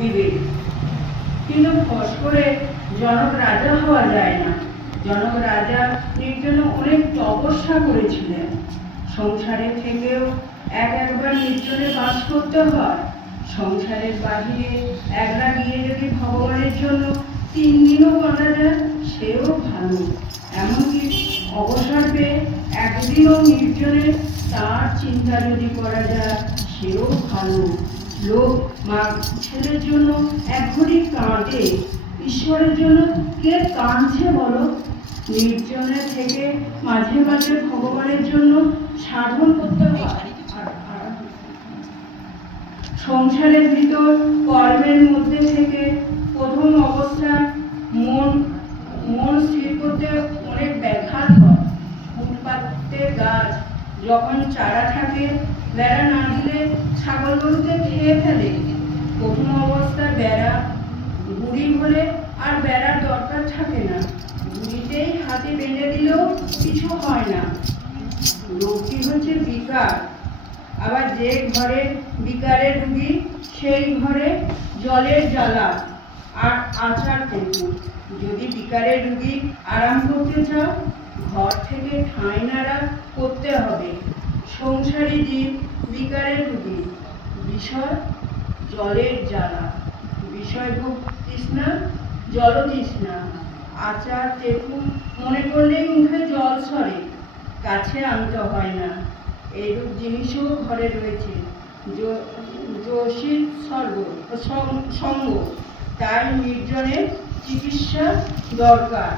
বিবেক কিন্তু ফস করে জনক রাজা হওয়া যায় না। জনক রাজা নির্জন্য অনেক তপস্যা করেছিলেন। সংসারে থেকেও এক একবার নির্জনে বাস করতে হয়। সংসারের বাহিরে একলা গিয়ে যদি ভগবানের জন্য তিন দিনও করা যায়, সেও ভালো। এমনকি অবসর পেয়ে একদিনও নির্জনে তার চিন্তা যদি করা যায়, সেও ভালো। লোক মা ছেলের জন্য এক ঘড়ি কাঁদে ঈশ্বরের জন্য কে কাঁদছে বলো? নির্জনে থেকে মাঝে মাঝে ভগবানের জন্য সাধন করতে হয়। সংসারের ভিতর, কর্মের মধ্যে থেকে প্রথম অবস্থায় মন মন স্থির করতে অনেক ব্যাঘাত হয়। ফুটপাতের গাছ, যখন চারা থাকে, বেড়া না দিলে ছাগল গরুকে খেয়ে ফেলে। প্রথম অবস্থায় বেড়া গুড়ি হলে আর বেড়ার দরকার থাকে না। বুড়িতেই হাতে বেঁধে দিলেও কিছু হয় না। রোগটি হচ্ছে বিকার। আবার যে ঘরে বিকারের রুগী, সেই ঘরে জলের জ্বালা আর আচার তেঁতুল যদি বিকারের রুগী আরাম করতে চাও, ঘর থেকে ঠাঁই নাড়া করতে হবে। সংসারী জীব বিকারের বিষয়, জলের জ্বালা। বিষয় ভোগ তৃষ্ণা জল তৃষ্ণা আচার, তেঁতুল, মনে করলেই মুখে জল সরে কাছে আনতে হয় না। এইরূপ জিনিসও ঘরে রয়েছে। যোশীর স্বর্গ সঙ্গ। তাই নির্জনের চিকিৎসা দরকার।